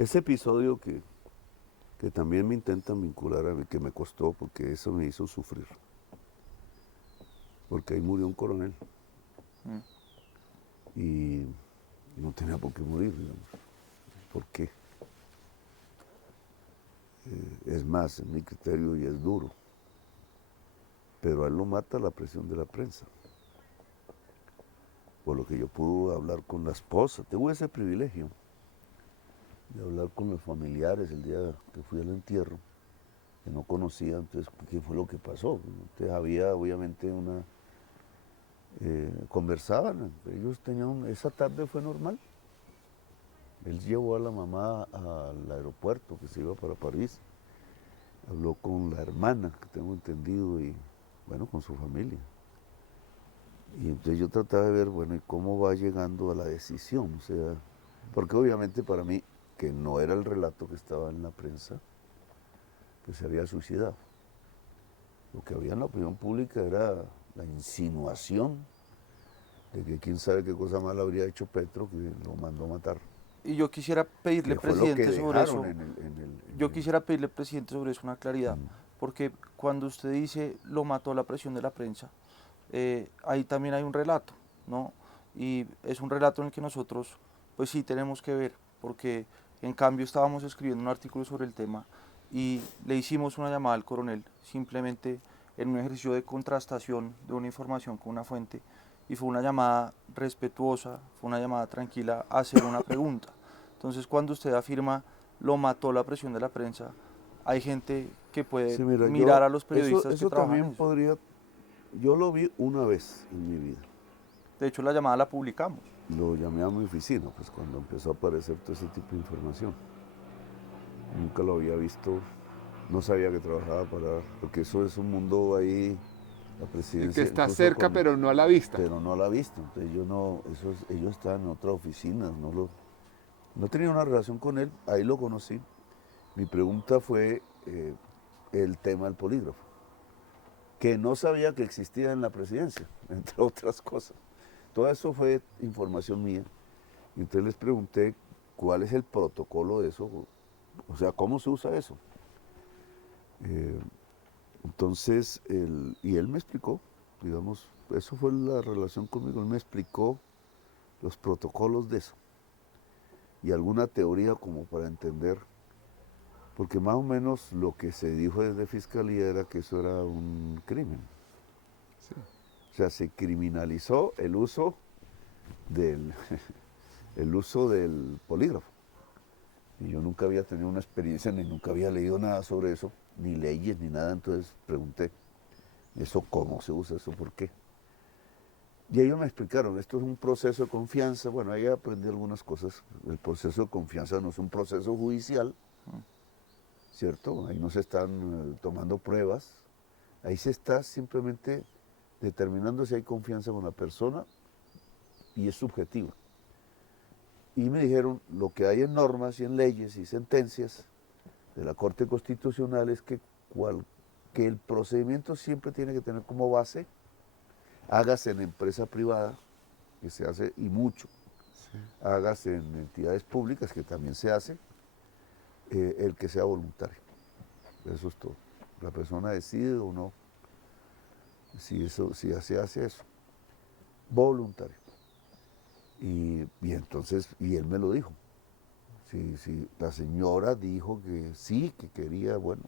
Ese episodio que también me intentan vincular a mí, que me costó, porque eso me hizo sufrir. Porque ahí murió un coronel. Mm. Y no tenía por qué morir, digamos. ¿Por qué? Es más, en mi criterio, y es duro. Pero a él lo mata la presión de la prensa. Por lo que yo pude hablar con la esposa. Tuve ese privilegio de hablar con los familiares el día que fui al entierro, que no conocía, entonces, ¿qué fue lo que pasó? Entonces había obviamente una... conversaban, ellos tenían... Esa tarde fue normal. Él llevó a la mamá al aeropuerto, que se iba para París, habló con la hermana, que tengo entendido, y bueno, con su familia. Y entonces yo trataba de ver, bueno, ¿y cómo va llegando a la decisión? O sea, porque obviamente para mí, que no era el relato que estaba en la prensa, pues se había suicidado. Lo que había en la opinión pública era la insinuación de que quién sabe qué cosa mala habría hecho Petro que lo mandó matar. Y yo quisiera pedirle, Que fue lo que presidente, sobre dejaron eso, en yo quisiera pedirle, presidente, sobre eso una claridad, porque cuando usted dice lo mató la presión de la prensa, ahí también hay un relato, ¿no? Y es un relato en el que nosotros, pues sí, tenemos que ver, porque en cambio estábamos escribiendo un artículo sobre el tema y le hicimos una llamada al coronel, simplemente en un ejercicio de contrastación de una información con una fuente, y fue una llamada respetuosa, fue una llamada tranquila a hacer una pregunta. Entonces, cuando usted afirma lo mató la presión de la prensa, hay gente que puede Sí, mira, mirar a los periodistas que eso trabajan también en eso. podría, yo lo vi una vez en mi vida. De hecho, la llamada la publicamos. Lo llamé a mi oficina, pues cuando empezó a aparecer todo ese tipo de información. Nunca lo había visto, no sabía que trabajaba para, porque eso es un mundo ahí, la Y que presidencia, está incluso cerca, con, pero no a la vista. pero no la ha visto. Entonces yo no, ellos estaban en otra oficina, no tenía una relación con él, ahí lo conocí. Mi pregunta fue el tema del polígrafo, que no sabía que existía en la presidencia, entre otras cosas. Todo eso fue información mía. Y entonces les pregunté cuál es el protocolo de eso, o sea, cómo se usa eso. Eh, entonces, y él me explicó, digamos, eso fue la relación conmigo, él me explicó los protocolos de eso y alguna teoría como para entender, porque más o menos lo que se dijo desde Fiscalía era que eso era un crimen. Sí. O sea, se criminalizó del, el uso del polígrafo. Y yo nunca había tenido una experiencia, ni nunca había leído nada sobre eso, ni leyes, ni nada, entonces pregunté, ¿eso cómo se usa? ¿Eso por qué? Y ellos me explicaron, esto es un proceso de confianza, bueno, ahí aprendí algunas cosas, el proceso de confianza no es un proceso judicial, ¿cierto? Ahí no se están tomando pruebas, ahí se está simplemente determinando si hay confianza con la persona y es subjetiva. Y me dijeron, lo que hay en normas y en leyes y sentencias de la Corte Constitucional es que el procedimiento siempre tiene que tener como base, hágase en empresa privada, que se hace y mucho, hágase en entidades públicas, que también se hace, el que sea voluntario. Eso es todo. La persona decide o no si se hace eso. Voluntario. Y entonces, y él me lo dijo. Si la señora dijo que sí, que quería, bueno,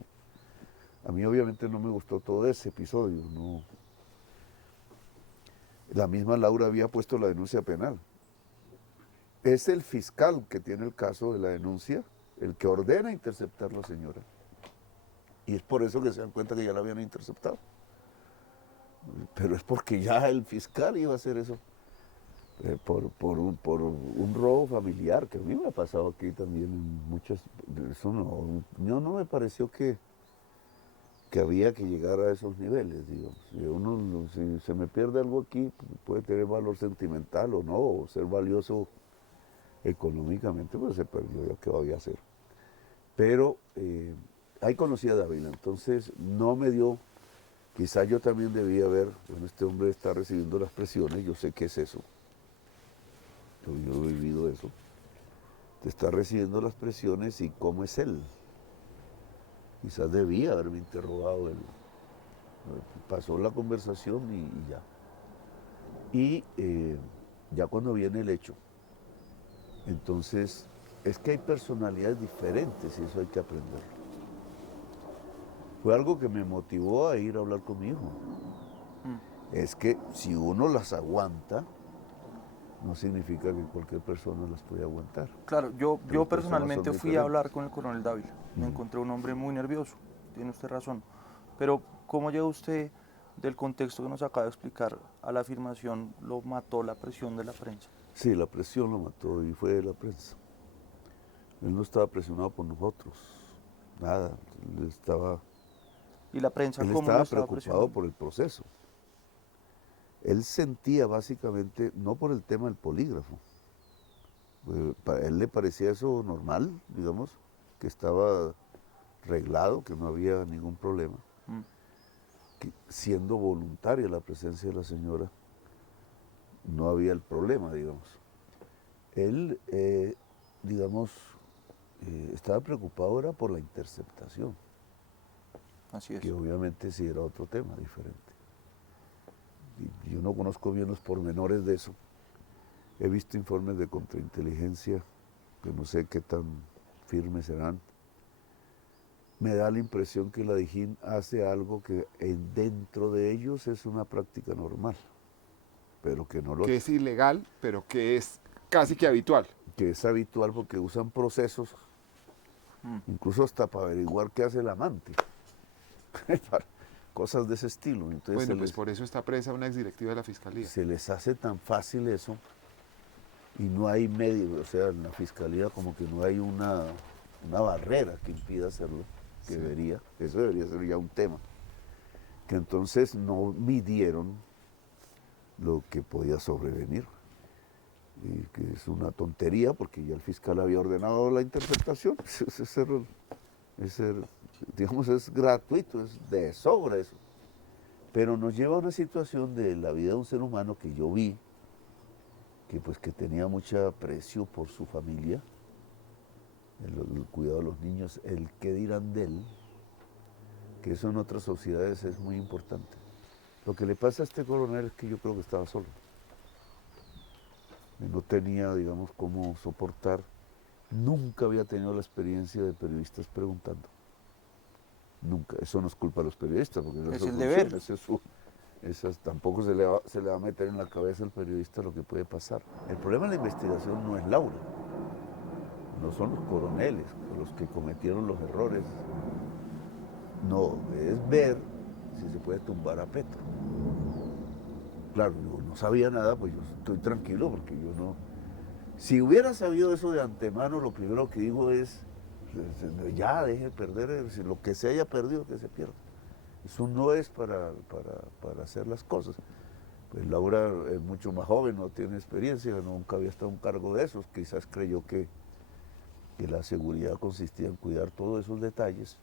a mí obviamente no me gustó todo ese episodio, no. La misma Laura había puesto la denuncia penal. Es el fiscal que tiene el caso de la denuncia, el que ordena interceptar a la señora. Y es por eso que se dan cuenta que ya la habían interceptado. Pero es porque ya el fiscal iba a hacer eso. Por un robo familiar, que a mí me ha pasado aquí también en muchas... Eso no me pareció que había que llegar a esos niveles, digamos. Si se me pierde algo aquí, puede tener valor sentimental o no, o ser valioso económicamente, pues se perdió, ya qué voy a hacer. Pero ahí conocí a Dávila, entonces no me dio, quizá yo también debía ver, bueno, este hombre está recibiendo las presiones, yo sé qué es eso, yo he vivido eso, te está recibiendo las presiones y cómo es él. Quizás debía haberme interrogado él. Pasó la conversación y ya. Y ya cuando viene el hecho, entonces es que hay personalidades diferentes y eso hay que aprenderlo. Fue algo que me motivó a ir a hablar con mi hijo. Es que si uno las aguanta, no significa que cualquier persona las puede aguantar. Claro, yo Las personas personalmente son fui a hablar diferentes. con el coronel Dávila. Me encontré un hombre muy nervioso, tiene usted razón. Pero, ¿cómo llega usted del contexto que nos acaba de explicar a la afirmación lo mató la presión de la prensa? Sí, la presión lo mató y fue la prensa. Él no estaba presionado por nosotros, nada. ¿Y la prensa Él cómo lo estaba estaba preocupado presionando? por el proceso. Él sentía básicamente, no por el tema del polígrafo, para él le parecía eso normal, digamos, que estaba reglado, que no había ningún problema, Mm, que siendo voluntaria la presencia de la señora, no había el problema, digamos. Él, digamos, estaba preocupado era por la interceptación, así es. que obviamente sí era otro tema diferente. Y yo no conozco bien los pormenores de eso. He visto informes de contrainteligencia, que no sé qué tan firmes serán. Me da la impresión que la Dijín hace algo que dentro de ellos es una práctica normal, pero que no lo Que es. es ilegal, pero que es casi que habitual. Que es habitual porque usan procesos, Mm, incluso hasta para averiguar qué hace el amante, para cosas de ese estilo. Entonces Bueno, pues por eso está presa una exdirectiva de la Fiscalía. se les hace tan fácil eso y no hay medio, o sea, en la Fiscalía como que no hay una barrera que impida hacerlo, que Sí. eso debería ser ya un tema. Que entonces no midieron lo que podía sobrevenir. Y que es una tontería porque ya el fiscal había ordenado la interceptación. Digamos, es gratuito, es de sobra eso. Pero nos lleva a una situación de la vida de un ser humano que yo vi, que pues que tenía mucha aprecio por su familia, el cuidado de los niños, el qué dirán de él, que eso en otras sociedades es muy importante. Lo que le pasa a este coronel es que yo creo que estaba solo. No tenía, digamos, cómo soportar. Nunca había tenido la experiencia de periodistas preguntando. Nunca. Eso no es culpa de los periodistas, porque esa es es su el función. deber. Tampoco se le va a meter en la cabeza al periodista lo que puede pasar. El problema de la investigación no es Laura, no son los coroneles los que cometieron los errores. No, es ver si se puede tumbar a Petro. Claro, yo no sabía nada, pues yo estoy tranquilo porque yo no. Si hubiera sabido eso de antemano, lo primero que digo es, ya deje de perder, lo que se haya perdido, que se pierda. Eso no es para hacer las cosas. Pues Laura es mucho más joven, no tiene experiencia, nunca había estado en un cargo de esos, quizás creyó que la seguridad consistía en cuidar todos esos detalles.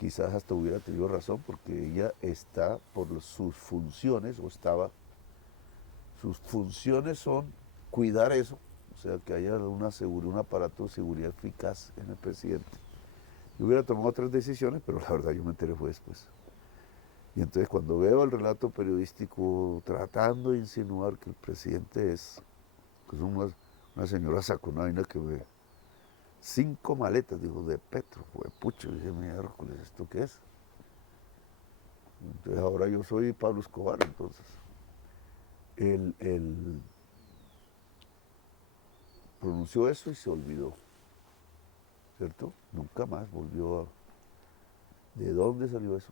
Quizás hasta hubiera tenido razón porque ella está por sus funciones, o estaba, sus funciones son cuidar eso, o sea, que haya un aparato de seguridad eficaz en el presidente. Yo hubiera tomado otras decisiones, pero la verdad yo me enteré fue después. Y entonces cuando veo el relato periodístico tratando de insinuar que el presidente es, pues una señora sacó una vaina que ve 5 maletas, dijo, de Petro, fue pucho, dije, miércoles, ¿esto qué es? Entonces ahora yo soy Pablo Escobar, entonces. Él pronunció eso y se olvidó, ¿cierto? Nunca más volvió a... ¿De dónde salió eso?